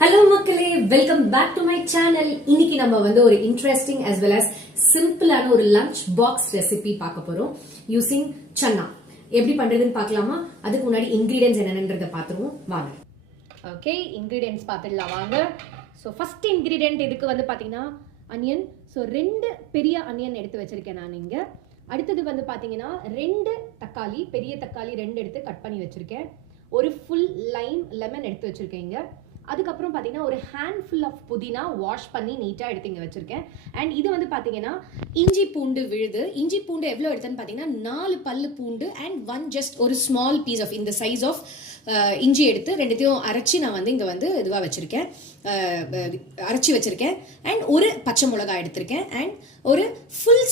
Hello மக்களே, welcome back to my channel. இன்னைக்கு நம்ம வந்து ஒரு இன்ட்ரெஸ்டிங் as well as சிம்பிளான ஒரு லஞ்ச் பாக்ஸ் ரெசிபி பார்க்க போறோம் யூசிங் சன்னா. எப்படி பண்றதுன்னு பார்க்கலாமா? அதுக்கு முன்னாடி இன்கிரீடியன்ஸ் என்னன்றதை பார்த்துருவோம் வாங்க. ஓகே, இன்கிரீடியன்ஸ் பார்த்துடலாம் வாங்க. ஸோ ஃபர்ஸ்ட் இன்கிரீடியன்ட் இதுக்கு வந்து பார்த்தீங்கன்னா அனியன். ஸோ 2 பெரிய அனியன் எடுத்து வச்சிருக்கேன் நான் இங்கே. அடுத்தது வந்து பார்த்தீங்கன்னா 2 தக்காளி, பெரிய தக்காளி 2 எடுத்து கட் பண்ணி வச்சிருக்கேன். ஒரு ஃபுல் லெமன் எடுத்து வச்சிருக்கேன் இங்கே. அதுக்கப்புறம் பார்த்தீங்கன்னா ஒரு ஹேண்ட்ஃபுல் ஆஃப் புதினா வாஷ் பண்ணி நீட்டாக எடுத்து இங்கே வச்சிருக்கேன். அண்ட் இது வந்து பார்த்தீங்கன்னா இஞ்சி பூண்டு விழுது. இஞ்சி பூண்டு எவ்வளோ எடுத்தேன்னு பார்த்தீங்கன்னா 4 பல்லு பூண்டு அண்ட் 1 ஜஸ்ட் ஒரு ஸ்மால் பீஸ் ஆஃப் இந்த சைஸ் ஆஃப் இஞ்சி எடுத்து ரெண்டுத்தையும் அரைச்சி நான் வந்து இங்கே வந்து இதுவாக வச்சுருக்கேன், அரைச்சி வச்சுருக்கேன். அண்ட் ஒரு பச்சை மிளகாய் எடுத்திருக்கேன். அண்ட் ஒரு ஃபுல்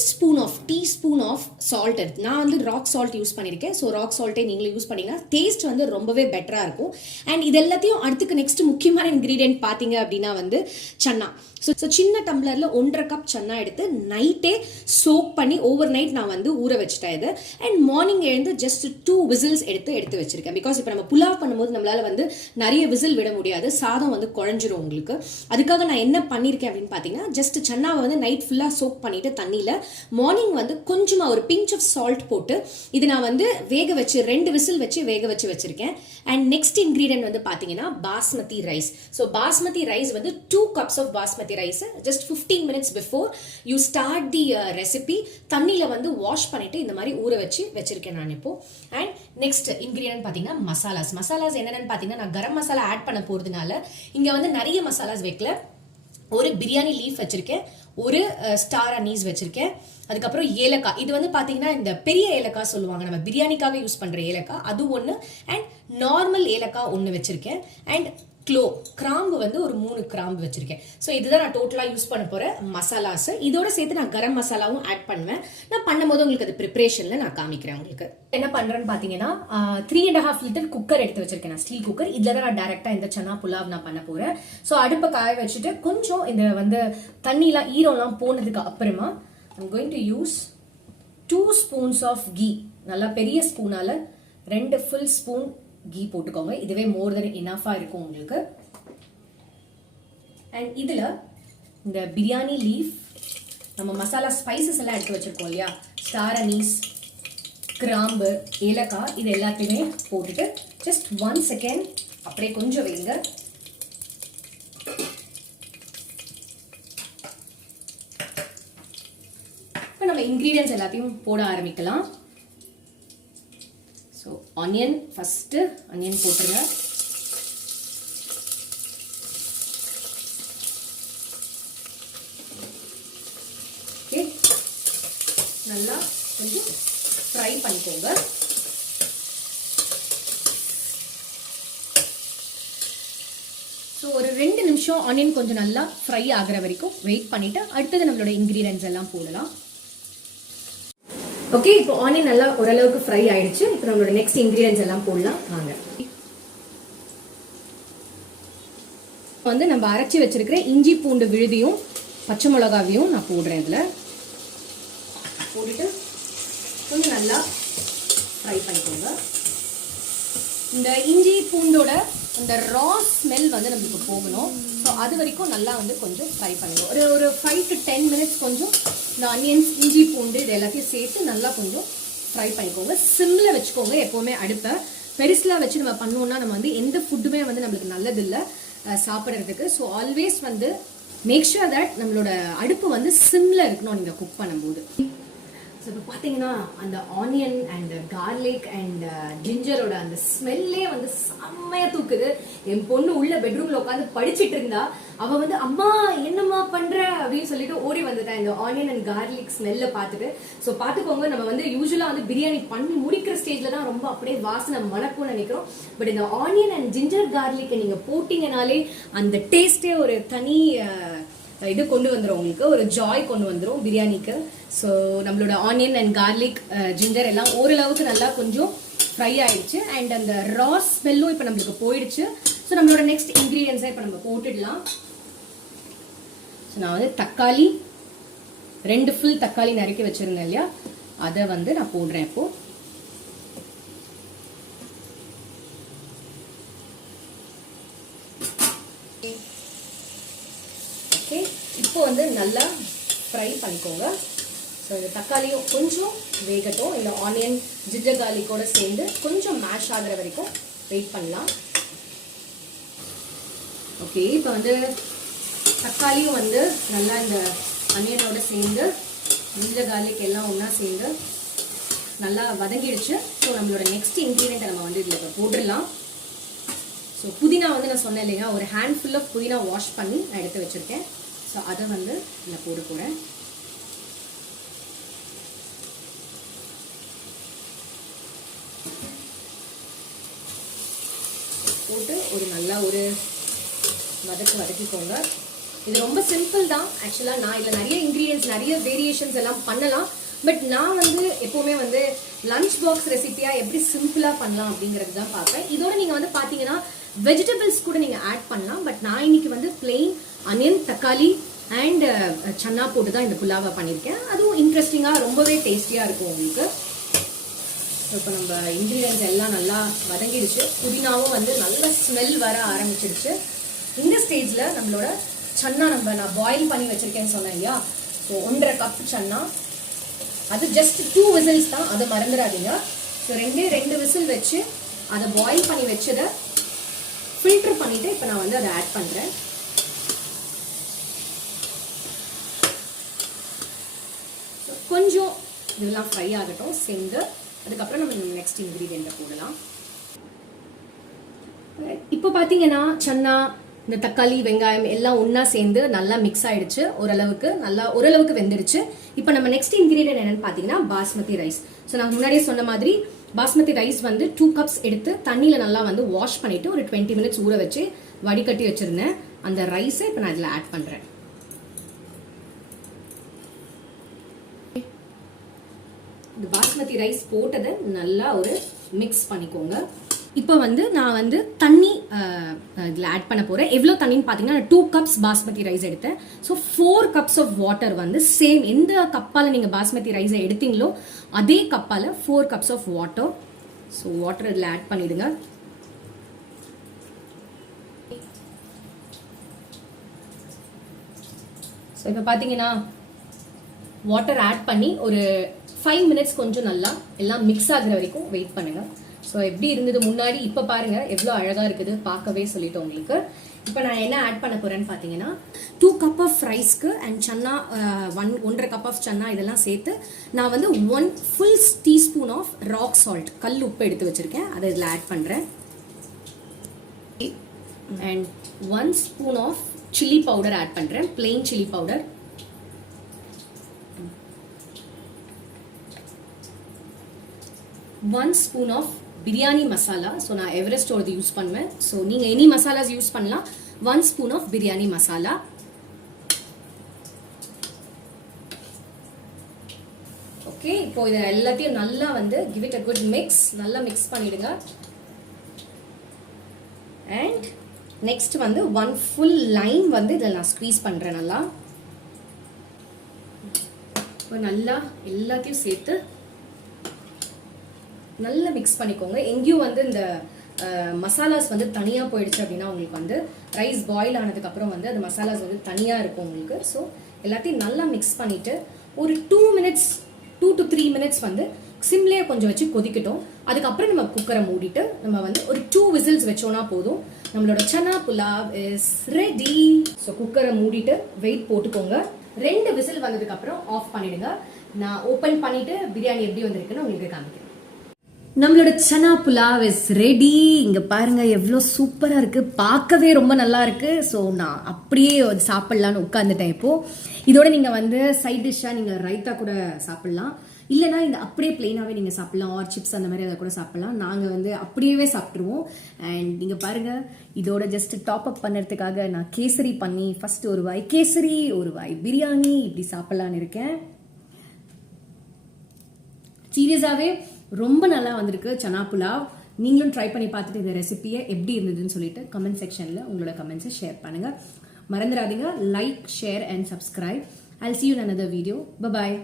டீஸ்பூன் ஆஃப் சால்ட் எடுத்து நான் வந்து ராக் சால்ட் யூஸ் பண்ணியிருக்கேன். ஸோ ராக் சால்ட்டே நீங்களும் யூஸ் பண்ணிங்கன்னா டேஸ்ட் வந்து ரொம்பவே பெட்டராக இருக்கும். அண்ட் இது எல்லாத்தையும் அடுத்துக்கு நெக்ஸ்ட் முக்கியமான இன்க்ரீடியன்ட் பார்த்தீங்க அப்படின்னா வந்து சன்னா. ஸோ சின்ன டம்ளரில் 1.5 கப் சன்னா எடுத்து நைட்டே சோக் பண்ணி ஓவர் நைட் நான் வந்து ஊற வச்சுட்டேன் இது. அண்ட் மார்னிங் எழுந்து ஜஸ்ட் 2 விசில்ஸ் எடுத்து வச்சிருக்கேன். பிகாஸ் இப்போ நம்ம புலாவ் பண்ணும்போது நம்மளால வந்து நிறைய விசில் விட முடியாது, சாதம் வந்து குழஞ்சிரும் உங்களுக்கு. அதுக்காக நான் என்ன பண்ணியிருக்கேன் அப்படின்னு பார்த்தீங்கன்னா ஜஸ்ட் சன்னாவை வந்து நைட் ஃபுல்லாக சோக் பண்ணிட்டு தண்ணியில் மார்னிங் வந்து கொஞ்சமாக ஒரு பிஞ்ச் ஆஃப் சால்ட் போட்டு இது நான் வந்து வேக வச்சு 2 விசில் வச்சு வேக வச்சிருக்கேன். அண்ட் நெக்ஸ்ட் இன்க்ரீடியன்ட் வந்து பார்த்தீங்கன்னா basmati rice. So basmati rice வந்து 2 cups of basmati rice just 15 minutes before you start the recipe தண்ணியில் வந்து வாஷ் பண்ணிட்டு இந்த மாதிரி ஊற வச்சிருக்கேன் நான் இப்போ. அண்ட் நெக்ஸ்ட் இன்க்ரீடியன்ட் பார்த்தீங்கன்னா மசாலாஸ் என்னென்னு பார்த்தீங்கன்னா நான் கரம் மசாலா ஆட் பண்ண போகிறதுனால இங்கே வந்து நிறைய மசாலாஸ் வைக்கல. ஒரு பிரியாணி லீஃப் வச்சிருக்கேன், ஒரு ஸ்டார் அனீஸ் வச்சிருக்கேன், அதுக்கப்புறம் ஏலக்காய். இது வந்து பார்த்தீங்கன்னா இந்த பெரிய ஏலக்காய் சொல்லுவாங்க, நம்ம பிரியாணிக்காக யூஸ் பண்ணுற ஏலக்காய் அது ஒன்று. அண்ட் நார்மல் ஏலக்காய் ஒன்று வச்சிருக்கேன். அண்ட் கிராம்பு வந்து ஒரு 3 கிராம்பு வச்சிருக்கேன். ஸோ இதுதான் நான் டோட்டலாக யூஸ் பண்ண போகிற மசாலாஸ். இதோட சேர்த்து நான் கரம் மசாலாவும் ஆட் பண்ணுவேன். நான் பண்ணும்போது உங்களுக்கு அது ப்ரிப்பரேஷனில் நான் காமிக்கிறேன். உங்களுக்கு என்ன பண்ணுறேன்னு பார்த்தீங்கன்னா 3.5 லிட்டர் குக்கர் எடுத்து வச்சிருக்கேன் நான், ஸ்டீல் குக்கர். இதில் தான் நான் டேரெக்டாக இந்த சன்னா புலாவ் நான் பண்ண போகிறேன். ஸோ அடுப்பை காய வச்சுட்டு கொஞ்சம் இந்த வந்து தண்ணிலாம் ஈரம்லாம் போனதுக்கு அப்புறமா I'm going to use 2 spoons of ghee. நல்லா பெரிய ஸ்பூனால 2 ஃபுல் ஸ்பூன் கீ போட்டுக்கோங்க. இதுவே மோர் தென் இனஃபா இருக்கும் உங்களுக்கு. அண்ட் இதுல இந்த பிரியாணி லீஃப், நம்ம மசாலா ஸ்பைசஸ் எல்லாம் எடுத்து வச்சிருக்கோம் இல்லையா, ஸ்டார் அனீஸ், கிராம்பு, ஏலக்காய், இது எல்லாத்தையுமே போட்டுட்டு ஜஸ்ட் 1 செகண்ட் அப்படியே கொஞ்சம் வைங்க. இப்போ நம்ம இன்கிரீடியன்ஸ் எல்லாத்தையும் போட ஆரம்பிக்கலாம். ஸோ ஆனியன் ஃபஸ்ட்டு ஆனியன் போட்டுருங்க. ஓகே, நல்லா கொஞ்சம் ஃப்ரை பண்ணிக்கோங்க. ஸோ ஒரு 2 நிமிஷம் ஆனியன் கொஞ்சம் நல்லா ஃப்ரை ஆகிற வரைக்கும் வெயிட் பண்ணிட்டு அடுத்தது நம்மளோட இன்க்ரீடியன்ஸ் எல்லாம் போடலாம். ஓகே, இப்போ ஆனியன் நல்லா ஓரளவுக்கு ஃப்ரை ஆயிடுச்சு. இப்போ நம்மளோட நெக்ஸ்ட் இன்கிரீடியன்ஸ் எல்லாம் போடலாம் வாங்க. வந்து நம்ம அரைச்சி வச்சிருக்கிற இஞ்சி பூண்டு விழுதியும் பச்சை மிளகாவையும் நான் போடுறேன். இதில் போட்டுட்டு கொஞ்சம் நல்லா ஃப்ரை பண்ணிக்கோங்க. இந்த இஞ்சி பூண்டோட இந்த ரா ஸ்மெல் வந்து நம்மளுக்கு போகணும். ஸோ அது வரைக்கும் நல்லா வந்து கொஞ்சம் ஃப்ரை பண்ணிடுவோம். ஒரு 5 to 10 minutes கொஞ்சம் இந்த ஆனியன்ஸ், இஞ்சி பூண்டு இது எல்லாத்தையும் சேர்த்து நல்லா கொஞ்சம் ஃப்ரை பண்ணிக்கோங்க. சிம்மில் வச்சுக்கோங்க எப்போவுமே. அடுப்பை பெருசில் வச்சு நம்ம பண்ணோம்னா நம்ம வந்து எந்த ஃபுட்டுமே வந்து நம்மளுக்கு நல்லதில்லை சாப்பிட்றதுக்கு. ஸோ ஆல்வேஸ் வந்து மேக் ஷூர் தட் நம்மளோட அடுப்பு வந்து சிம்மில் இருக்கணும் நீங்கள் குக் பண்ணும்போது. ஸோ இப்போ பார்த்தீங்கன்னா அந்த ஆனியன் அண்ட் கார்லிக் அண்ட் ஜிஞ்சரோட அந்த ஸ்மெல்லே வந்து செம்மையாக தூக்குது. என் பொண்ணு உள்ள பெட்ரூமில் உட்காந்து படிச்சுட்டு இருந்தா, அவள் வந்து அம்மா என்னம்மா பண்ணுற அப்படின்னு சொல்லிட்டு ஓடி வந்துட்டான் இந்த ஆனியன் அண்ட் கார்லிக் ஸ்மெல்லை பார்த்துட்டு. ஸோ பார்த்துக்கோங்க, நம்ம வந்து யூஸ்வலாக வந்து பிரியாணி பண்ணி முடிக்கிற ஸ்டேஜில் தான் ரொம்ப அப்படியே வாசனை மணக்கும்னு நினைக்கிறோம். பட் இந்த ஆனியன் அண்ட் ஜிஞ்சர் கார்லிக்கை நீங்கள் போட்டிங்கனாலே அந்த டேஸ்டே ஒரு தனி இது கொண்டு வந்துடும், உங்களுக்கு ஒரு ஜாய் கொண்டு வந்துடும் பிரியாணிக்கு. ஸோ நம்மளோட ஆனியன் அண்ட் கார்லிக், ஜிஞ்சர் எல்லாம் ஓரளவுக்கு நல்லா கொஞ்சம் ஃப்ரை ஆயிடுச்சு. அண்ட் அந்த ரா ஸ்மெல்லும் இப்போ நம்மளுக்கு போயிடுச்சு. ஸோ நம்மளோட நெக்ஸ்ட் இன்க்ரீடியன்ஸை இப்போ நம்ம போட்டுடலாம். ஸோ நான் வந்து தக்காளி 2 ஃபுல் தக்காளி நறுக்கி வச்சிருந்தேன் இல்லையா, அதை வந்து நான் போடுறேன் இப்போ. இப்போ வந்து நல்லா ஃப்ரை பண்ணிக்கோங்க. ஸோ இந்த தக்காளியும் கொஞ்சம் வேகட்டும். இல்லை ஆனியன் ஜிஞ்சர் கார்லிக்கோட சேர்ந்து கொஞ்சம் மேஷ் ஆகிற வரைக்கும் வெயிட் பண்ணலாம். ஓகே, இப்போ வந்து தக்காளியும் வந்து நல்லா இந்த அனியனோட சேர்ந்து ஜிஞ்சர் கார்லிக் எல்லாம் ஒன்றா சேர்ந்து நல்லா வதங்கிடுச்சு. ஸோ நம்மளோட நெக்ஸ்ட் இன்க்ரீடியன்ட்டை நம்ம வந்து இதில் இப்போ போட்டுடலாம். ஸோ புதினா வந்து நான் சொன்னேன் இல்லைங்க, ஒரு ஹேண்ட் ஃபுல் ஆஃப் புதினா வாஷ் பண்ணி நான் எடுத்து வச்சுருக்கேன். ஸோ அதை வந்து இதில் போட போகிறேன். போட்டு ஒரு நல்லா ஒரு வதக்கிக்கோங்க. இது ரொம்ப சிம்பிள் தான். ஆக்சுவலாக நான் இதில் நிறைய இன்க்ரீடியன்ஸ் நிறைய வேரியேஷன்ஸ் எல்லாம் பண்ணலாம். பட் நான் வந்து எப்போவுமே வந்து லஞ்ச் பாக்ஸ் ரெசிபியாக எப்படி சிம்பிளாக பண்ணலாம் அப்படிங்கிறது தான் பார்ப்பேன். இதோட நீங்கள் வந்து பார்த்தீங்கன்னா வெஜிடபிள்ஸ் கூட நீங்கள் ஆட் பண்ணலாம். பட் நான் இன்னைக்கு வந்து பிளெயின் அனியன் தக்காளி அண்ட் சன்னா போட்டு தான் இந்த புலாவை பண்ணியிருக்கேன். அதுவும் இன்ட்ரெஸ்டிங்காக ரொம்பவே டேஸ்டியாக இருக்கும் உங்களுக்கு. இப்போ நம்ம இன்க்ரீடியன்ஸ் எல்லாம் நல்லா வதங்கிடுச்சு. புதினாவும் வந்து நல்ல ஸ்மெல் வர ஆரம்பிச்சிடுச்சு. இந்த ஸ்டேஜில் நம்மளோட சன்னா நான் பாயில் பண்ணி வச்சுருக்கேன்னு சொன்னேன் இல்லையா. ஸோ 1.5 கப் சன்னா, அது ஜஸ்ட் 2 விசில்ஸ் தான், அதை மறந்துடாதீங்க. ஸோ 2 விசில் வச்சு அதை பாயில் பண்ணி வச்சதை ஃபில்டர் பண்ணிவிட்டு இப்போ நான் வந்து அதை ஆட் பண்ணுறேன். கொஞ்சம் இதெல்லாம் ஃப்ரை ஆகட்டும் சேர்ந்து. அதுக்கப்புறம் நம்ம நெக்ஸ்ட் இன்க்ரீடியண்ட்டை போடலாம். இப்போ பார்த்தீங்கன்னா சன்னா, இந்த தக்காளி வெங்காயம் எல்லாம் ஒன்றா சேர்ந்து நல்லா மிக்ஸ் ஆயிடுச்சு. ஓரளவுக்கு வெந்துடுச்சு. இப்போ நம்ம நெக்ஸ்ட் இன்க்ரீடியன்ட் என்னன்னு பார்த்தீங்கன்னா பாஸ்மதி ரைஸ். ஸோ நான் முன்னாடியே சொன்ன மாதிரி பாஸ்மதி ரைஸ் வந்து 2 கப்ஸ் எடுத்து தண்ணியில் நல்லா வந்து வாஷ் பண்ணிட்டு ஒரு 20 மினிட்ஸ் ஊற வச்சு வடிகட்டி வச்சிருந்தேன். அந்த ரைஸை இப்போ நான் இதில் ஆட் பண்ணுறேன். இந்த பாஸ்மதி ரைஸ் போட்டதை நல்லா ஒரு மிக்ஸ் பண்ணிக்கோங்க. இப்போ வந்து நான் வந்து தண்ணி இதில் ஆட் பண்ண போகிறேன். எவ்வளோ தண்ணின்னு பார்த்தீங்கன்னா 2 கப்ஸ் பாஸ்மதி ரைஸ் எடுத்தேன். ஸோ 4 கப்ஸ் ஆஃப் வாட்டர் வந்து சேம் எந்த கப்பால் நீங்கள் பாஸ்மதி ரைஸை எடுத்தீங்களோ அதே கப்பால் 4 cups of water. So water இதில் ஆட் பண்ணிடுங்க. ஸோ இப்போ பார்த்தீங்கன்னா வாட்டர் ஆட் பண்ணி ஒரு 5 மினிட்ஸ் கொஞ்சம் நல்லா எல்லாம் மிக்ஸ் ஆகுற வரைக்கும் வெயிட் பண்ணுங்கள். ஸோ எப்படி இருந்தது முன்னாடி, இப்போ பாருங்க எவ்வளோ அழகாக இருக்குது பார்க்கவே சொல்லிட்டு உங்களுக்கு. இப்போ நான் என்ன ஆட் பண்ண போறேன்னு பார்த்தீங்கன்னா 2 கப் ஆஃப் ரைஸ்க்கு and chana 1.5 cup of chana இதெல்லாம் சேர்த்து நான் வந்து 1 full teaspoon of rock salt கல் உப்பு எடுத்து வச்சிருக்கேன். அதை இதில் ஆட் பண்ணுறேன். And 1 spoon of chilli powder add பண்ணுறேன், plain chilli powder. One spoon of biryani masala. So நான் எவரெஸ்டோடது யூஸ் பண்ணுவேன். ஸோ நீங்கள் எனி மசாலாஸ் யூஸ் பண்ணலாம். 1 spoon of biryani masala. Okay, இப்போ இதை எல்லாத்தையும் நல்லா வந்து give it a good mix. நல்லா மிக்ஸ் பண்ணிடுங்க. அண்ட் நெக்ஸ்ட் வந்து 1 ஃபுல் லைம் வந்து இதில் நான் ஸ்க்வீஸ் பண்ணுறேன் நல்லா. இப்போ நல்லா எல்லாத்தையும் சேர்த்து நல்லா மிக்ஸ் பண்ணிக்கோங்க. எங்கேயும் வந்து இந்த மசாலாஸ் வந்து தனியாக போயிடுச்சு அப்படின்னா உங்களுக்கு வந்து ரைஸ் பாயில் ஆனதுக்கப்புறம் வந்து அந்த மசாலாஸ் வந்து தனியாக இருக்கும் உங்களுக்கு. ஸோ எல்லாத்தையும் நல்லா மிக்ஸ் பண்ணிவிட்டு ஒரு 2 மினிட்ஸ் 2 to 3 மினிட்ஸ் வந்து சிம்லேயே கொஞ்சம் வச்சு கொதிக்கட்டும். அதுக்கப்புறம் நம்ம குக்கரை மூடிட்டு நம்ம வந்து ஒரு 2 விசில்ஸ் வச்சோன்னா போதும். நம்மளோட chana pulao is ready. So குக்கரை மூடிட்டு வெயிட் போட்டுக்கோங்க. 2 விசில் வந்ததுக்கப்புறம் ஆஃப் பண்ணிடுங்க. நான் ஓப்பன் பண்ணிட்டு பிரியாணி எப்படி வந்திருக்குன்னு உங்களுக்கு காமிக்கிறேன். நம்மளோட சன்னா புலாவ் இஸ் ரெடி. இங்க பாருங்க எவ்வளோ சூப்பரா இருக்கு, பார்க்கவே ரொம்ப நல்லா இருக்கு. ஸோ நான் அப்படியே சாப்பிடலான்னு உட்காந்துட்டேன். இப்போ இதோட நீங்க வந்து சைட் டிஷ்ஷா நீங்க ரைத்தா கூட சாப்பிடலாம், இல்லைனா இந்த அப்படியே பிளெயினாவே நீங்க சாப்பிடலாம். ஆர் சிப்ஸ் அந்த மாதிரி அதை கூட சாப்பிடலாம். நாங்க வந்து அப்படியே சாப்பிட்டுருவோம். அண்ட் நீங்க பாருங்க இதோட ஜஸ்ட் டாப் அப் பண்ணுறதுக்காக நான் கேசரி பண்ணி ஃபர்ஸ்ட் ஒரு வாய் கேசரி ஒரு வாய் பிரியாணி இப்படி சாப்பிடலான்னு இருக்கேன். சீரியஸாவே ரொம்ப நல்லா வந்திருக்கு சன்னா புலாவ். நீங்களும் ட்ரை பண்ணி பார்த்துட்டு இந்த ரெசிபியை எப்படி இருந்ததுன்னு சொல்லிட்டு கமெண்ட் செக்ஷனில் உங்களோட கமெண்ட்ஸை ஷேர் பண்ணுங்க. மறந்துடாதீங்க like, share and subscribe. I'll see you in another video. Bye bye.